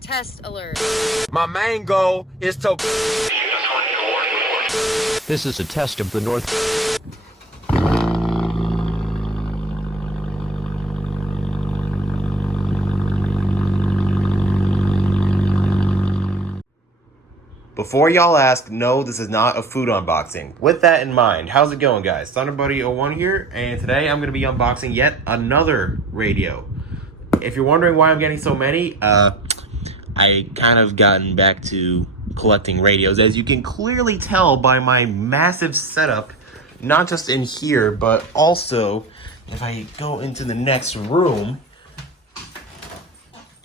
Test alert. My main goal is to... This is a test of the North. Before y'all ask, no, this is not a food unboxing. With that in mind, how's it going, guys? ThunderBuddy01 here, and today I'm going to be unboxing yet another radio. If you're wondering why I'm getting so many, I kind of gotten back to collecting radios. As you can clearly tell by my massive setup, not just in here, but also if I go into the next room,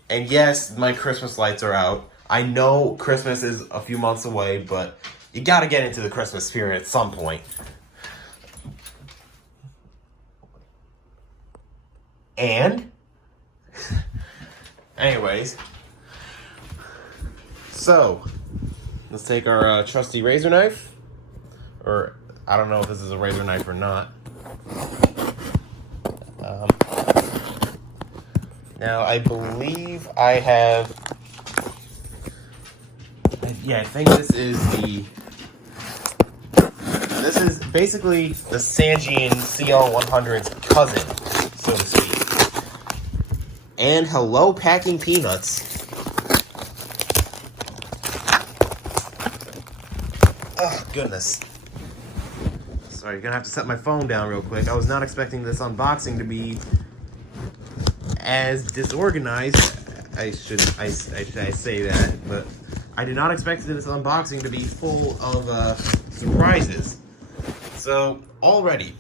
and yes, my Christmas lights are out. I know Christmas is a few months away, but you gotta get into the Christmas spirit at some point. And, anyways, so, let's take our trusty razor knife, or I don't know if this is a razor knife or not. Now, I believe I have... Yeah, I think this is basically the Sangean CL100's cousin, so to speak. And hello, packing peanuts. Oh, goodness. Sorry, you're gonna have to set my phone down real quick. I was not expecting this unboxing to be as disorganized. I say that, but I did not expect this unboxing to be full of surprises. So, already,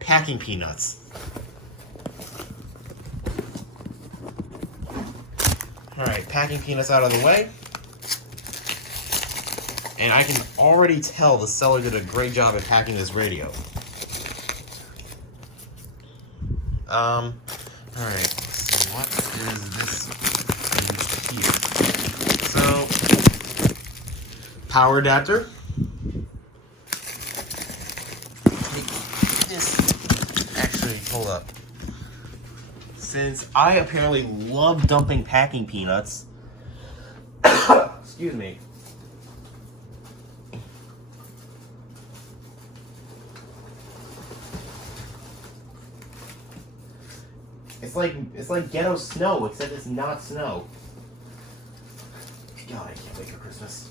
packing peanuts. Alright, packing peanuts out of the way. And I can already tell the seller did a great job at packing this radio. Alright, so what is this thing here? So, power adapter. Actually, hold up. Since I apparently love dumping packing peanuts, excuse me. It's like ghetto snow, except it's not snow. God, I can't wait for Christmas.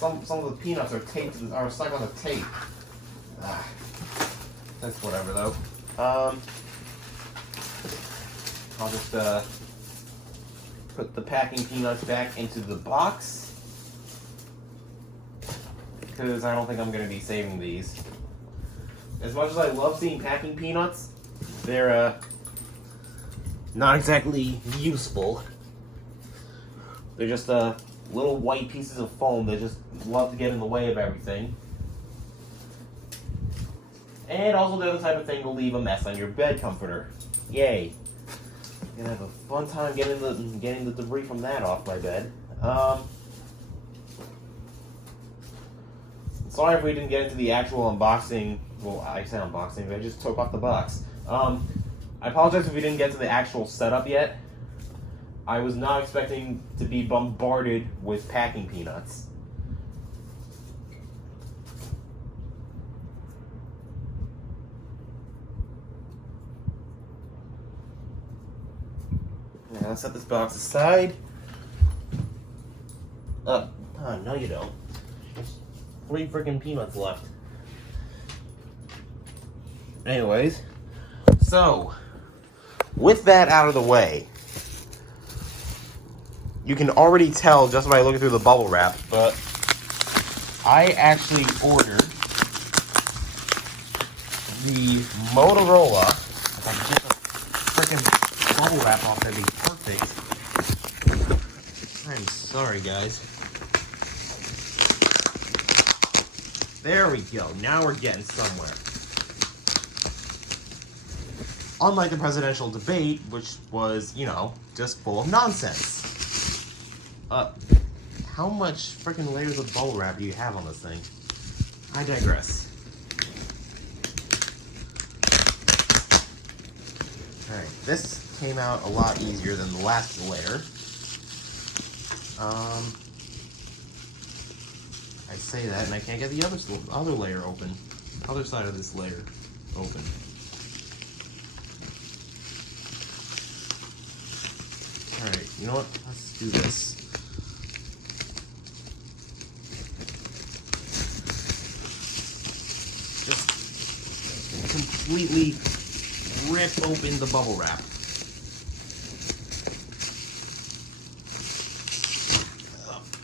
Some of the peanuts are stuck on the tape. That's whatever though. I'll just put the packing peanuts back into the box, because I don't think I'm going to be saving these. As much as I love seeing packing peanuts, they're not exactly useful. They're just little white pieces of foam that just love to get in the way of everything. And also they're the type of thing to leave a mess on your bed comforter. Yay. Gonna have a fun time getting the debris from that off my bed. Sorry if we didn't get into the actual unboxing. Well, I say unboxing, but I just took off the box. I apologize if we didn't get to the actual setup yet. I was not expecting to be bombarded with packing peanuts. Now let's set this box aside. Oh, no you don't. There's 3 freaking peanuts left. Anyways, so, with that out of the way, you can already tell just by looking through the bubble wrap, but I actually ordered the Motorola. If I could get the freaking bubble wrap off, that'd be perfect. I'm sorry, guys. There we go. Now we're getting somewhere. Unlike the presidential debate, which was, you know, just full of nonsense. How much freaking layers of bubble wrap do you have on this thing? I digress. Alright, this came out a lot easier than the last layer. I say that and I can't get the other layer open. Other side of this layer open. Alright, you know what? Let's do this. Just completely rip open the bubble wrap.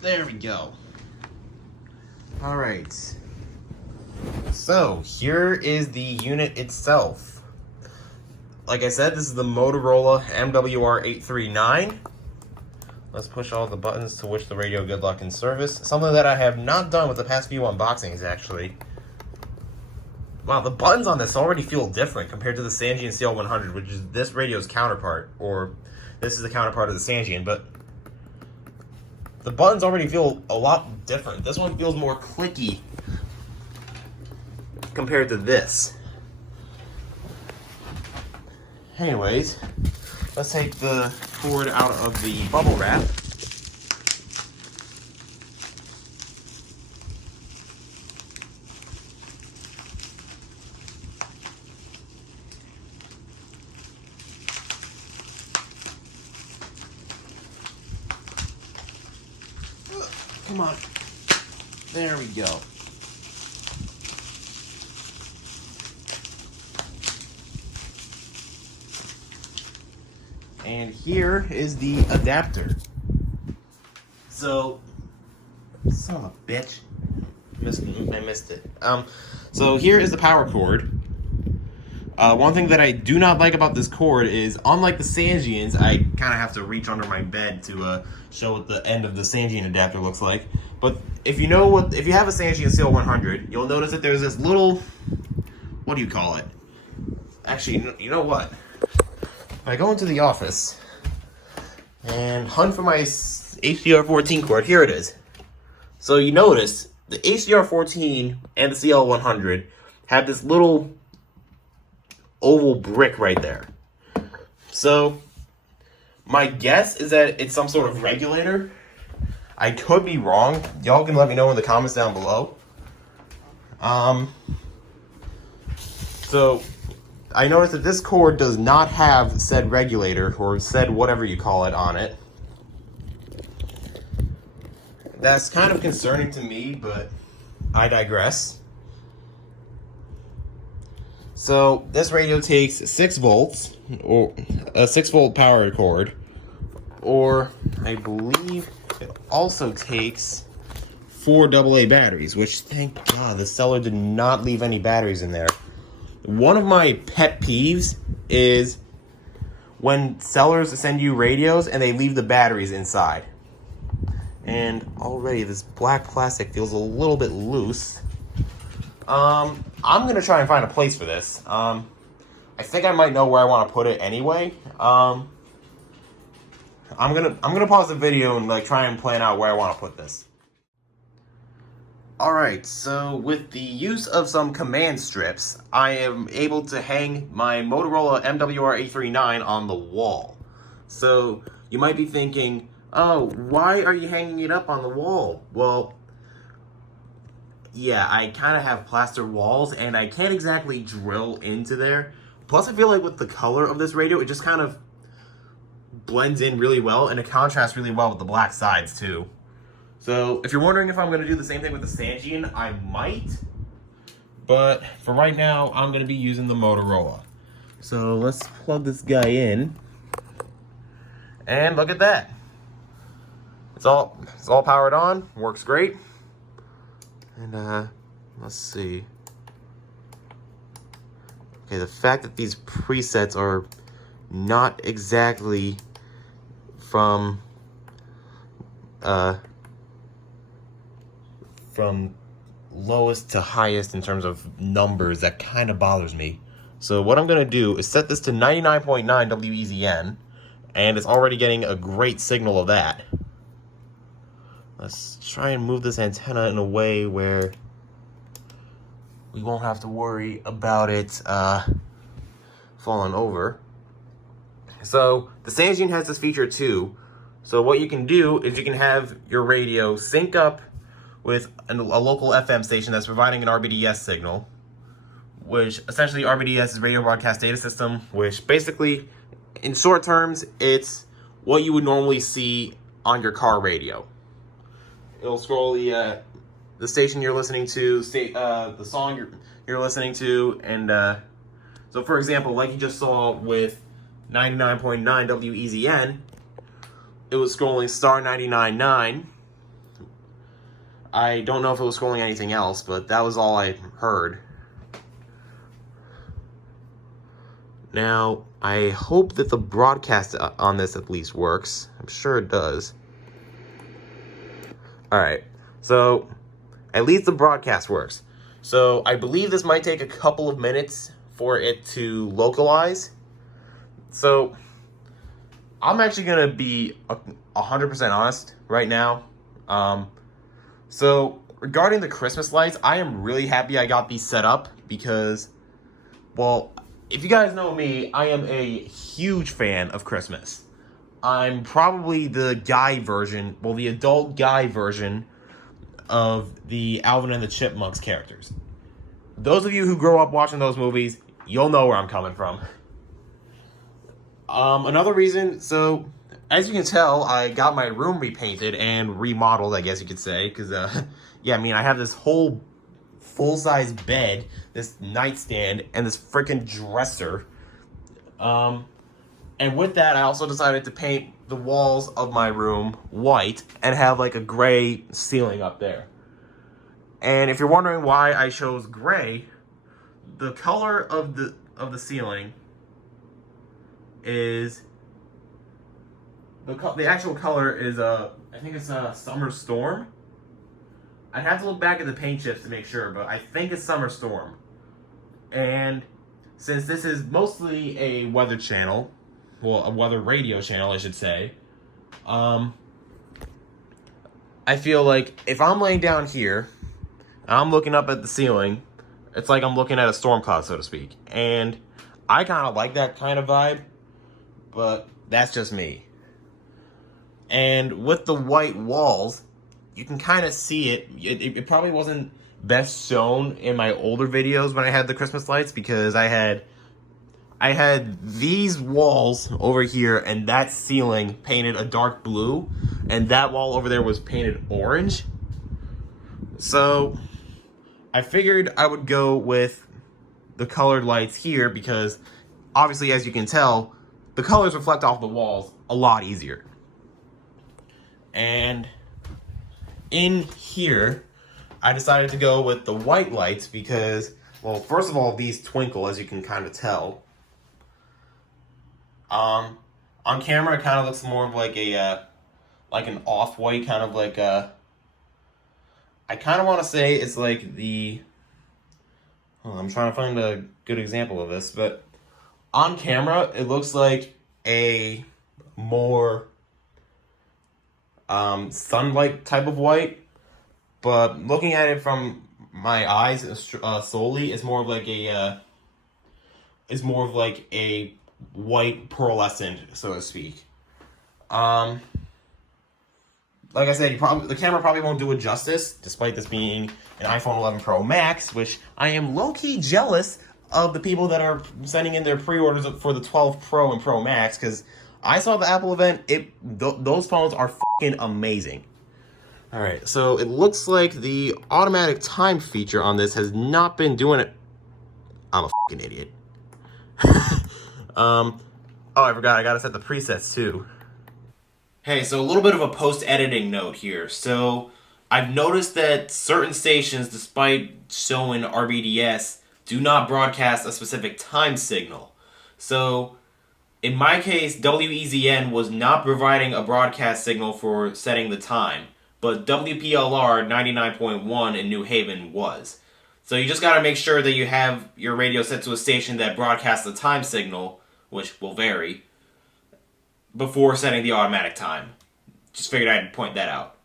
There we go. Alright. So, here is the unit itself. Like I said, this is the Motorola MWR839. Let's push all the buttons to wish the radio good luck in service. Something that I have not done with the past few unboxings, actually. Wow, the buttons on this already feel different compared to the Sangean CL100, which is this radio's counterpart. Or, this is the counterpart of the Sangean, but the buttons already feel a lot different. This one feels more clicky compared to this. Anyways, let's take the cord out of the bubble wrap. Come on. There we go. And here is the adapter. So, son of a bitch. I missed it. So here is the power cord. One thing that I do not like about this cord is, unlike the Sangeans, I kind of have to reach under my bed to show what the end of the Sangean adapter looks like. But if you have a Sangean CL100, you'll notice that there's this little, what do you call it? Actually, you know what? I go into the office and hunt for my HDR14 cord. Here it is. So you notice the HDR14 and the CL100 have this little oval brick right there. So my guess is that it's some sort of regulator. I could be wrong. Y'all can let me know in the comments down below. So I noticed that this cord does not have said regulator, or said whatever you call it, on it. That's kind of concerning to me, but I digress. So this radio takes 6 volts, or a 6-volt power cord, or I believe it also takes 4 AA batteries, which, thank God, the seller did not leave any batteries in there. One of my pet peeves is when sellers send you radios and they leave the batteries inside. And already this black plastic feels a little bit loose. I'm gonna try and find a place for this. I think I might know where I want to put it anyway. I'm gonna pause the video and try and plan out where I want to put this. Alright, so with the use of some command strips, I am able to hang my Motorola MWR839 on the wall. So, you might be thinking, oh, why are you hanging it up on the wall? Well, yeah, I kind of have plaster walls, and I can't exactly drill into there. Plus, I feel like with the color of this radio, it just kind of blends in really well, and it contrasts really well with the black sides, too. So, if you're wondering if I'm going to do the same thing with the Sangean, I might. But, for right now, I'm going to be using the Motorola. So, let's plug this guy in. And look at that. It's all powered on. Works great. And, let's see. Okay, the fact that these presets are not exactly from lowest to highest in terms of numbers, that kind of bothers me. So what I'm going to do is set this to 99.9 WEZN, and it's already getting a great signal of that. Let's try and move this antenna in a way where we won't have to worry about it falling over. So the Samsung has this feature too. So what you can do is you can have your radio sync up with a local FM station that's providing an RBDS signal, which essentially RBDS is Radio Broadcast Data System, which basically, in short terms, it's what you would normally see on your car radio. It'll scroll the station you're listening to, the song you're listening to, and so for example, like you just saw with 99.9 WEZN, it was scrolling star 99.9. I don't know if it was scrolling anything else, but that was all I heard. Now, I hope that the broadcast on this at least works. I'm sure it does. Alright, so at least the broadcast works. So I believe this might take a couple of minutes for it to localize. So I'm actually going to be 100% honest right now. So regarding the Christmas lights, I am really happy I got these set up because, well, if you guys know me, I am a huge fan of Christmas. I'm probably the guy version, well, the adult guy version of the Alvin and the Chipmunks characters. Those of you who grow up watching those movies, you'll know where I'm coming from. Another reason, so as you can tell, I got my room repainted and remodeled, I guess you could say, because, yeah, I mean, I have this whole full-size bed, this nightstand, and this freaking dresser. And with that, I also decided to paint the walls of my room white and have like a gray ceiling up there. And if you're wondering why I chose gray, the color of the ceiling is the actual color is I think it's a Summer Storm. I'd have to look back at the paint chips to make sure, but I think it's Summer Storm. And since this is mostly a weather channel, well, a weather radio channel, I should say, I feel like if I'm laying down here, and I'm looking up at the ceiling, it's like I'm looking at a storm cloud, so to speak. And I kind of like that kind of vibe, but that's just me. And with the white walls, you can kind of see it. It probably wasn't best shown in my older videos when I had the Christmas lights, because I had these walls over here and that ceiling painted a dark blue, and that wall over there was painted orange. So I figured I would go with the colored lights here because obviously, as you can tell, the colors reflect off the walls a lot easier. And in here, I decided to go with the white lights because, well, first of all, these twinkle, as you can kind of tell. On camera, it kind of looks more of like a, like an off-white, kind of like a, I kind of want to say it's like the, I'm trying to find a good example of this, but on camera, it looks like a more sunlight type of white, but looking at it from my eyes solely, it's more of like a, white pearlescent, so to speak. Like I said, the camera probably won't do it justice, despite this being an iPhone 11 Pro Max, which I am low-key jealous of the people that are sending in their pre-orders for the 12 Pro and Pro Max, because I saw the Apple event. Those phones are fucking amazing. All right, so it looks like the automatic time feature on this has not been doing it. I'm a fucking idiot. Oh, I forgot, I gotta set the presets too. Hey, so a little bit of a post-editing note here. So I've noticed that certain stations, despite showing RBDS, do not broadcast a specific time signal. So in my case, WEZN was not providing a broadcast signal for setting the time, but WPLR 99.1 in New Haven was. So you just gotta make sure that you have your radio set to a station that broadcasts the time signal, which will vary, before setting the automatic time. Just figured I'd point that out.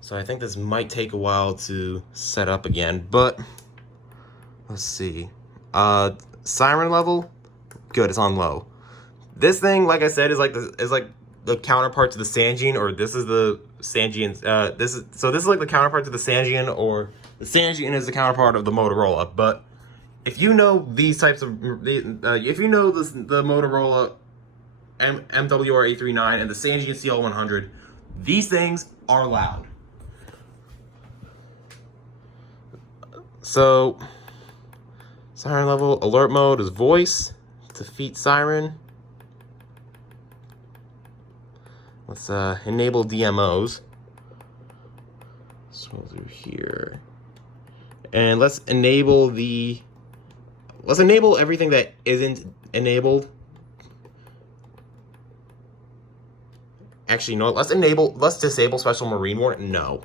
So I think this might take a while to set up again, but let's see. siren level, good, it's on low. This thing, like I said, is like the counterpart to the Sangean, or this is the Sangean. This is like the counterpart to the Sangean, or the Sangean is the counterpart of the Motorola. But if you know these types of, if you know the Motorola MWR839 and the Sangean CL100, these things are loud. So, siren level, alert mode is voice, defeat siren. Let's enable DMOs. Scroll through here. And let's enable everything that isn't enabled. Actually, no, let's disable special marine warning. No.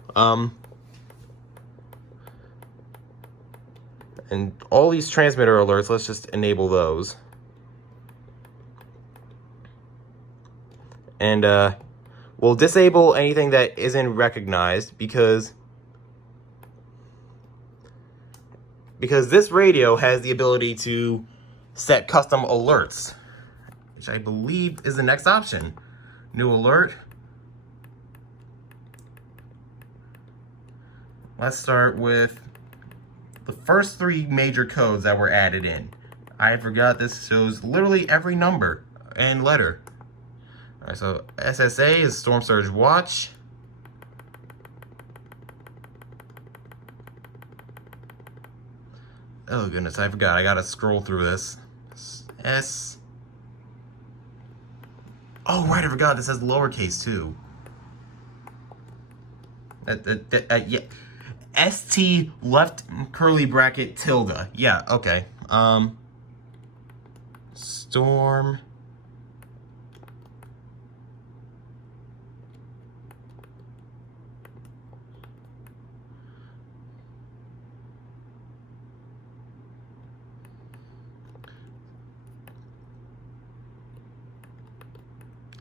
And all these transmitter alerts, let's just enable those. And we'll disable anything that isn't recognized because this radio has the ability to set custom alerts, which I believe is the next option. New alert. Let's start with the first 3 major codes that were added in. I forgot this shows literally every number and letter. Alright, so SSA is Storm Surge Watch. Oh goodness, I forgot. I gotta scroll through this. S. Oh right, I forgot. This has lowercase too. Yeah. ST left curly bracket tilde. Yeah, okay. Storm.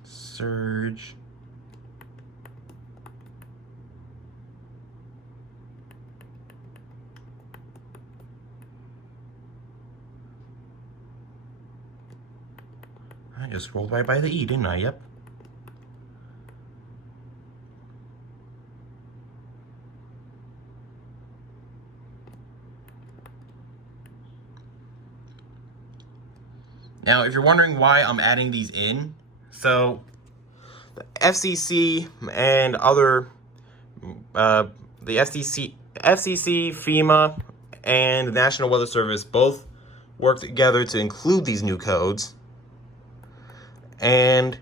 Surge. I just rolled right by the E, didn't I? Yep. Now, if you're wondering why I'm adding these in, so the FCC and other, the FCC, FEMA, and the National Weather Service both work together to include these new codes. And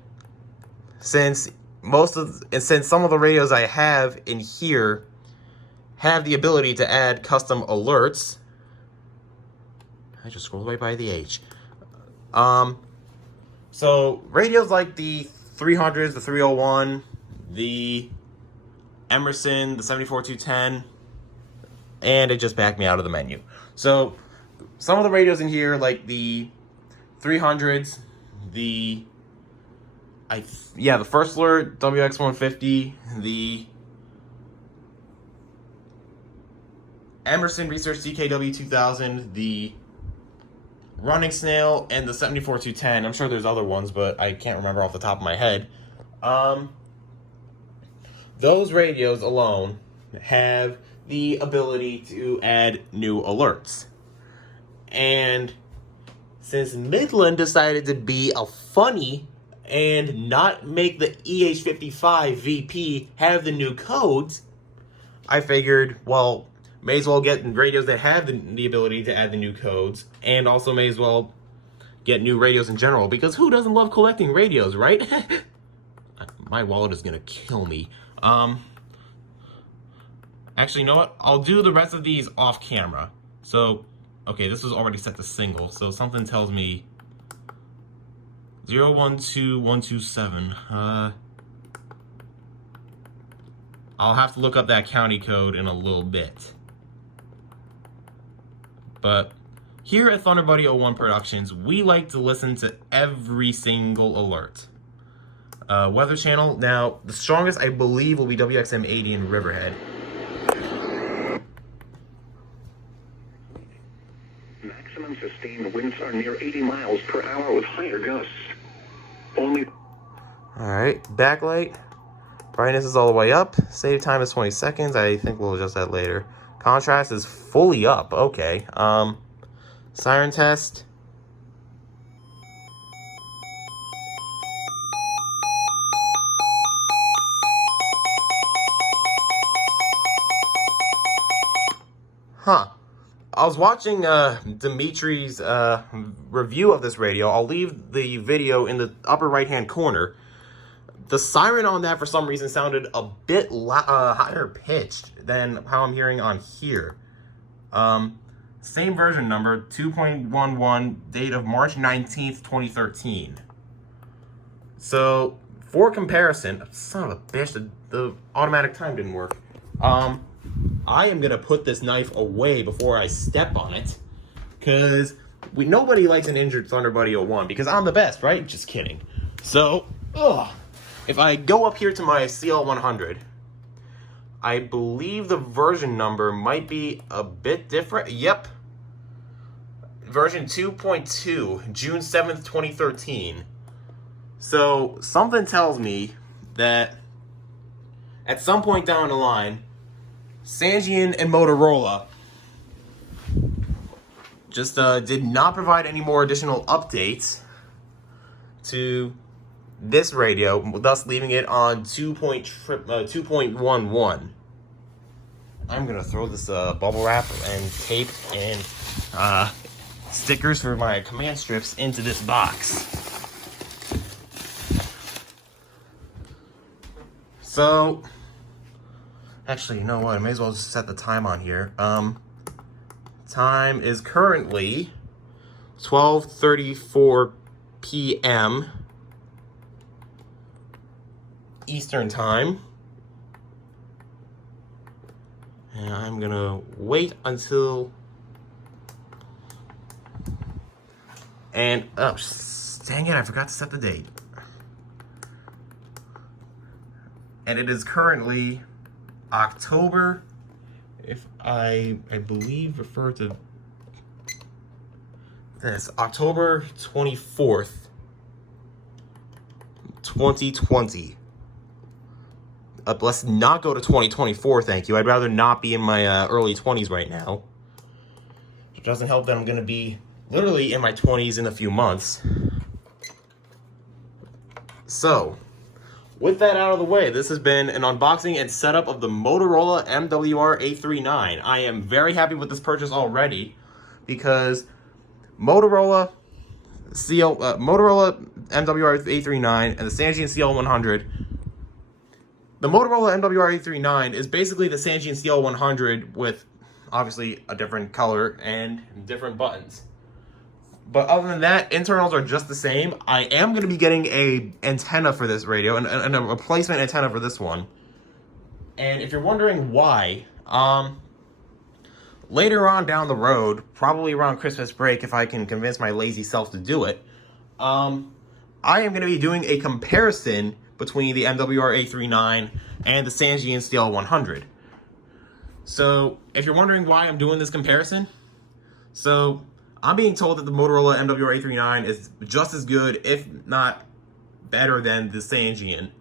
since some of the radios I have in here have the ability to add custom alerts, I just scrolled right by the H. So radios like the 300s, the 301, the Emerson, the 74210, and it just backed me out of the menu. So some of the radios in here, like the 300s, the First Alert WX150, the Emerson Research CKW2000, the Running Snail, and the 74210. I'm sure there's other ones, but I can't remember off the top of my head. Those radios alone have the ability to add new alerts. And since Midland decided to be a funny and not make the EH55 VP have the new codes, I figured, well, may as well get radios that have the ability to add the new codes, and also may as well get new radios in general, because who doesn't love collecting radios, right? My wallet is gonna kill me. Actually, you know what? I'll do the rest of these off camera. So, okay, this was already set to single, so something tells me 012127. I'll have to look up that county code in a little bit. But here at Thunder Buddy 01 Productions, we like to listen to every single alert. Weather Channel, now the strongest I believe will be WXM80 in Riverhead. Maximum sustained winds are near 80 miles per hour with higher gusts. Only... Alright, backlight. Brightness is all the way up. Save time is 20 seconds. I think we'll adjust that later. Contrast is fully up. Okay. Siren test. Huh. I was watching Dimitri's review of this radio. I'll leave the video in the upper right-hand corner. The siren on that, for some reason, sounded a bit higher pitched than how I'm hearing on here. Same version number, 2.11, date of March 19th, 2013. So, for comparison, son of a bitch, the automatic time didn't work. I am going to put this knife away before I step on it, because nobody likes an injured Thunderbuddy 01, because I'm the best, right? Just kidding. So, if I go up here to my CL100, I believe the version number might be a bit different. Yep. Version 2.2, June 7th, 2013. So, something tells me that at some point down the line, Sangean and Motorola just did not provide any more additional updates to this radio, thus leaving it on 2.11. I'm gonna throw this bubble wrap and tape and stickers for my command strips into this box. So, actually, you know what? I may as well just set the time on here. Time is currently 12:34 p.m. Eastern Time. And I'm gonna wait until... And, oh, dang it, I forgot to set the date. And it is currently October, if I believe refer to this, October 24th, 2020. Let's not go to 2024, thank you. I'd rather not be in my early 20s right now. It doesn't help that I'm going to be literally in my 20s in a few months. So, with that out of the way, this has been an unboxing and setup of the Motorola MWR839. I am very happy with this purchase already because Motorola MWR839 and the Sangean CL100. The Motorola MWR839 is basically the Sangean CL100 with obviously a different color and different buttons. But other than that, internals are just the same. I am going to be getting a antenna for this radio and a replacement antenna for this one. And if you're wondering why, later on down the road, probably around Christmas break, if I can convince my lazy self to do it, I am going to be doing a comparison between the MWR839 and the Sangean CL100. So, if you're wondering why I'm doing this comparison, so I'm being told that the Motorola MWR839 is just as good, if not better than the Sangean.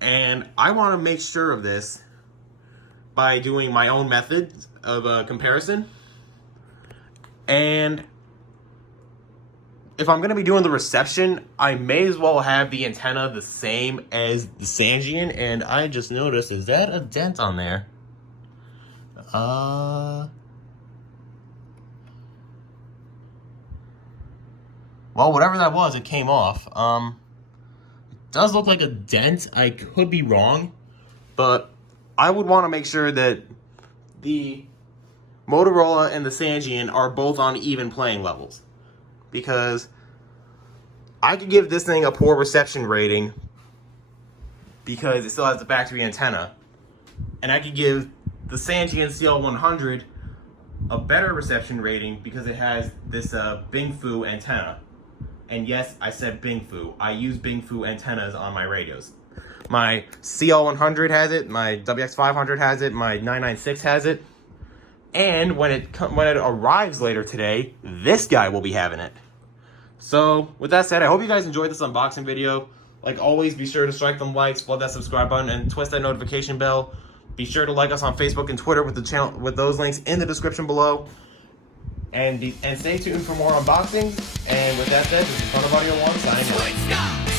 And I want to make sure of this by doing my own method of comparison. And if I'm going to be doing the reception, I may as well have the antenna the same as the Sangean. And I just noticed, is that a dent on there? Well, whatever that was, it came off. It does look like a dent. I could be wrong, but I would want to make sure that the Motorola and the Sangean are both on even playing levels. Because I could give this thing a poor reception rating because it still has the factory antenna. And I could give the Sangean CL100 a better reception rating because it has this Bing Fu antenna. And yes, I said Bing Fu. I use Bing Fu antennas on my radios. My CL100 has it, my WX500 has it, my 996 has it. And when it arrives later today, this guy will be having it. So, with that said, I hope you guys enjoyed this unboxing video. Like always, be sure to strike them likes, flood that subscribe button, and twist that notification bell. Be sure to like us on Facebook and Twitter with the channel with those links in the description below. And stay tuned for more unboxings. And with that said, this is Thunder Buddy 01 signing off.